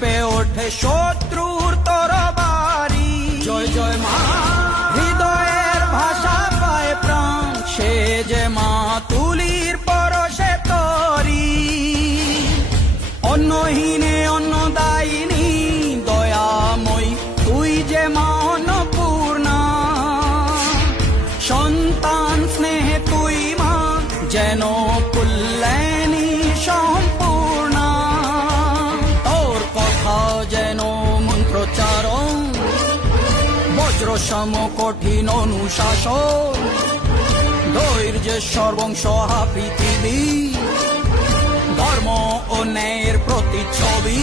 কেঁপে ওঠে শত্রুর তরবারি। জয় জয় মা, হৃদয়ের ভাষা পায় প্রাণ, সে যে মা তুলির পরশে তরি। অন্নহীনে অন্নদায়িনী দয়াময়ী, তুই যে মা অন্নপূর্ণা। সন্তান স্নেহে তুই মা যেন কল্যাণী সম্পূর্ণা। তোর কথা যেন মন্ত্রোচ্চারণ, বজ্র সম কঠিন অনুশাসন। ধৈর্যেশ্বর বংশহা পৃথিবী, ধর্ম ও ন্যায়ের প্রতিচ্ছবি।